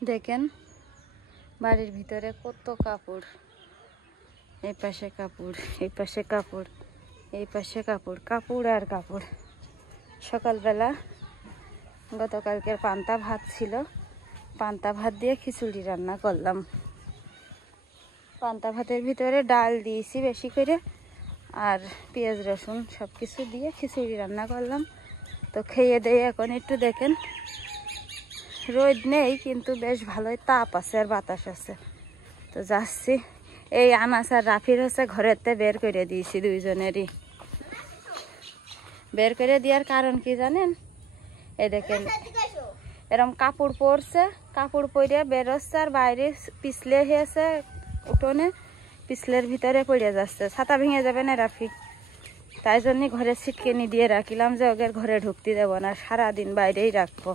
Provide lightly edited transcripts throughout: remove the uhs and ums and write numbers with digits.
দেখেন বাড়ির ভিতরে কত কাপড়, এই পাশে কাপড়, এই পাশে কাপড়, এই পাশে কাপড়, কাপড় আর কাপড়। সকালবেলা গতকালকের পান্তা ভাত ছিল, পান্তা ভাত দিয়ে খিচুড়ি রান্না করলাম। পান্তা ভাতের ভিতরে ডাল দিয়েছি বেশি করে, আর পেঁয়াজ রসুন সব কিছু দিয়ে খিচুড়ি রান্না করলাম। তো খেয়ে দিয়ে এখন একটু দেখেন রোদ নেই, কিন্তু বেশ ভালোই তাপ আছে আর বাতাস আছে। তো যাচ্ছি, এই আনাস আর রাফির হচ্ছে ঘরেতে বের করে দিয়েছি, দুইজনেরই বের করে দেওয়ার কারণ কি জানেন? এই দেখেন এরম কাপড় পরছে, কাপড় পরে বেরোচ্ছে আর বাইরে পিছলে হয়েছে উঠোনে, পিছলের ভিতরে পড়ে যাচ্ছে, ছাতা ভেঙে যাবে না রাফি। তাই জন্য ঘরে ছিটকেনি দিয়ে রাখিলাম যে ওদের ঘরে ঢুকতে দেবো না, সারাদিন বাইরেই রাখবো।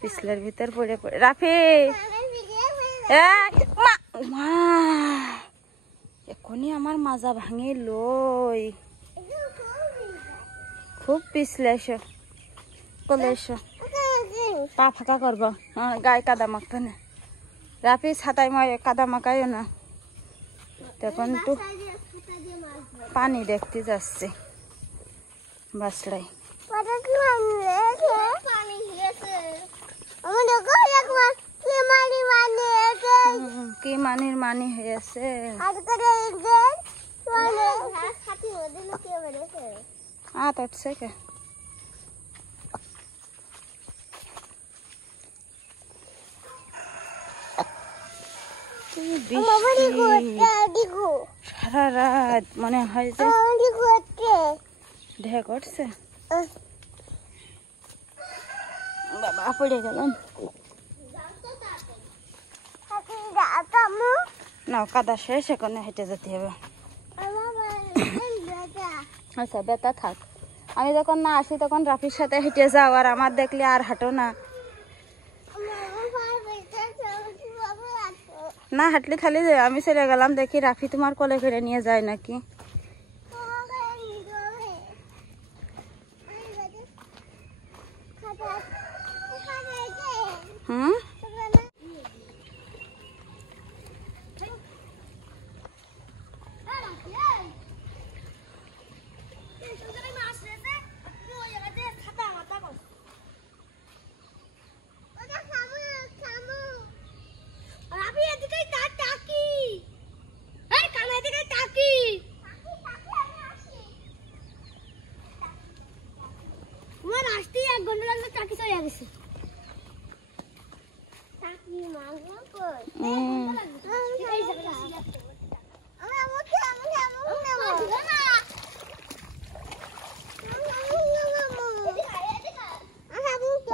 পিছলের ভিতর পড়ে পড়ে রাফি এখনই আমার মাজা ভাঙে লই, খুব পিছলে এসো, কলে এসো, পা ফাঁকা করবো, গায়ে কাদা মাখবে না। রাফি ছাতায় কাদা মাখাইও না। তখন একটু পানি দেখতে যাচ্ছে বাসড়াই। কি মানির মানি হয়েছে, উঠছে কে? সারা রাত মনে হয় যে ঢেক উঠছে। বাবা পড়ে গেলাম না, কাদা শেষ, এখন হেঁটে যেতে হবে। আচ্ছা বেতা থাক, আমি যখন না আসি তখন রাফির সাথে হেঁটে যাও, আর আমার দেখলে আর হাঁটো না। না হাঁটলে খালি আমি চলে গেলাম, দেখি রাফি তোমার কোলে করে নিয়ে যায় নাকি। হুম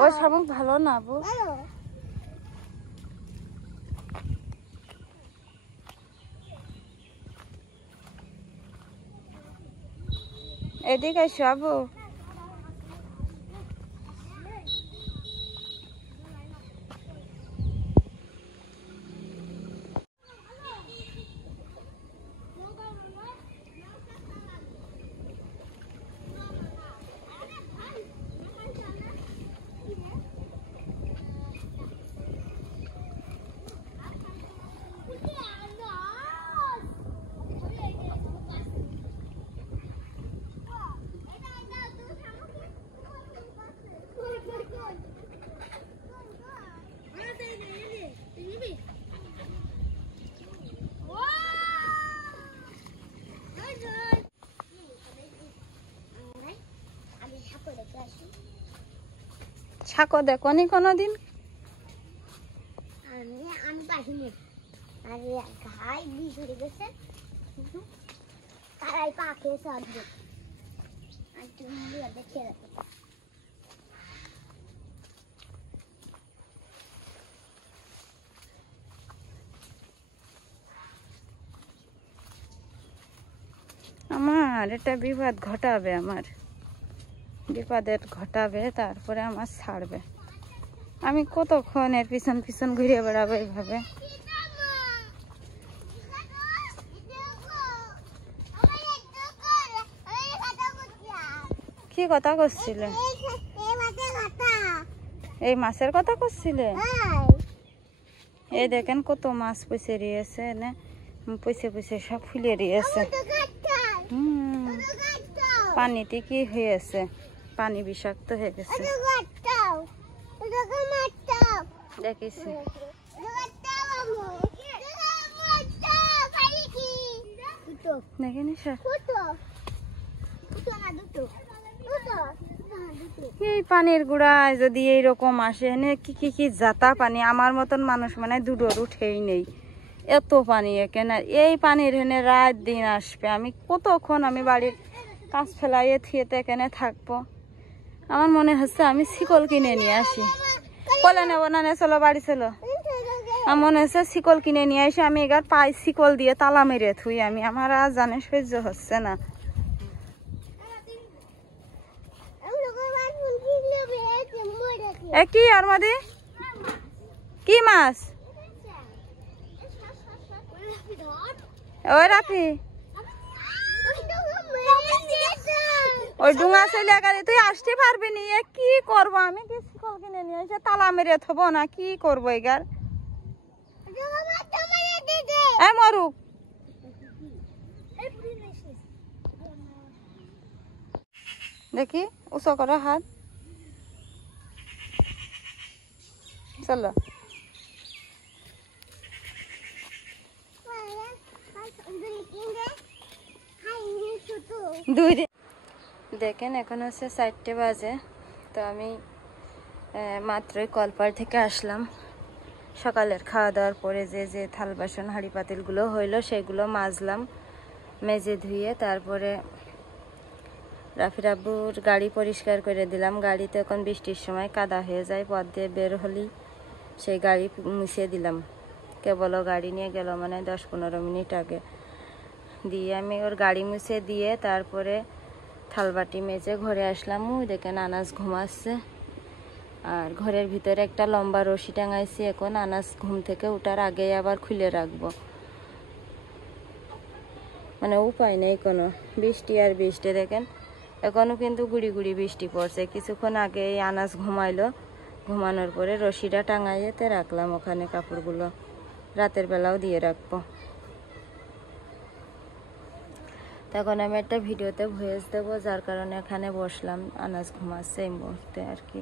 ওই শামুক ভালো না বু। এদিকে এসো আবু। ছাকো দেখো নি কোনোদিন? আমি পাইনি, আরে ঘাই বিষ হয়ে গেছে, তারাই পা খেয়েছে অর্ধেক। আর তুমি দেখে রাখো, আমার এটা বিপদ ঘটাবে, আমার বিপদের ঘটাবে, তারপরে আমার ছাড়বে। আমি কতক্ষণ এর পিছন পিছন ঘুরে বেড়াবো এইভাবে। কি কথা করছিলে? এই মাছের কথা করছিলে? এই দেখেন কত মাছ পয়সে রয়েছে, এনে পয়সে পয়সে সব ফুলে রয়েছে। পানিতে কি হয়েছে, পানি বিষাক্ত হয়ে গেছে দেখিছি। দেখেন এই পানির গুড়ায় যদি এইরকম আসে, এনে কি কি কি জাতা পানি, আমার মতন মানুষ মানে দুটোর উঠেই নেই, এত পানি এখানে। এই পানির হেনে রাত দিন আসবে, আমি কতক্ষণ আমি বাড়ির কাজ ফেলাইয়ে থিয়েতে এখানে থাকবো। আমার মনে হচ্ছে আমি শিকল কিনে নিয়ে আসি। কলে নেবো না, চলো বাড়ি চলো। আমার মনে হচ্ছে শিকল কিনে নিয়ে আসি, আমি এগার পাই শিকল দিয়ে তালা মেরে থুই আমি, আমার আর জানে সহ্য হচ্ছে না। কি আর মাদি কি মাছ? ওই রাফি ওই ডুঙা চলে গেলে তুই আসতে পারবি নি, কি করবো আমি? কি শিকল কিনে নিয়ে এসে তালা মেরে থবো না, কি করবো এগার? মরুক দেখি উঁচু করো হাত, চলো। দেখেন এখন হচ্ছে 4টে বাজে, তো আমি মাত্রই কলপাড় থেকে আসলাম। সকালের খাওয়া দাওয়ার পরে যে যে থাল বাসন হাঁড়ি পাতিলগুলো হইলো সেগুলো মাজলাম, মেজে ধুয়ে তারপরে রাফির আব্বুর গাড়ি পরিষ্কার করে দিলাম। গাড়িতে এখন বৃষ্টির সময় কাদা হয়ে যায়, পথ দিয়ে বের হলেই সেই গাড়ি মুছিয়ে দিলাম। কেবলও গাড়ি নিয়ে গেল মানে 10-15 মিনিট আগে, দিয়ে আমি ওর গাড়ি মুছে দিয়ে তারপরে থালবাটি মেজে ঘরে আসলাম। ওই দেখেন আনাজ ঘুমাচ্ছে, আর ঘরের ভিতরে একটা লম্বা রশি টাঙাইছি। এখন আনাজ ঘুম থেকে ওঠার আগে আবার খুলে রাখবো, মানে উপায় নেই কোনো। বৃষ্টি আর বৃষ্টি, দেখেন এখনো কিন্তু গুড়ি গুড়ি বৃষ্টি পড়ছে। কিছুক্ষণ আগে এই আনাজ ঘুমাইলো, ঘুমানোর পরে রশিটা টাঙাইতে রাখলাম ওখানে, কাপড়গুলো রাতের বেলাও দিয়ে রাখবো। তখন আমি একটা ভিডিওতে ভয়েস দেবো, যার কারণে এখানে বসলাম। আনাজ ঘুমাচ্ছে এই মুহূর্তে আর কি।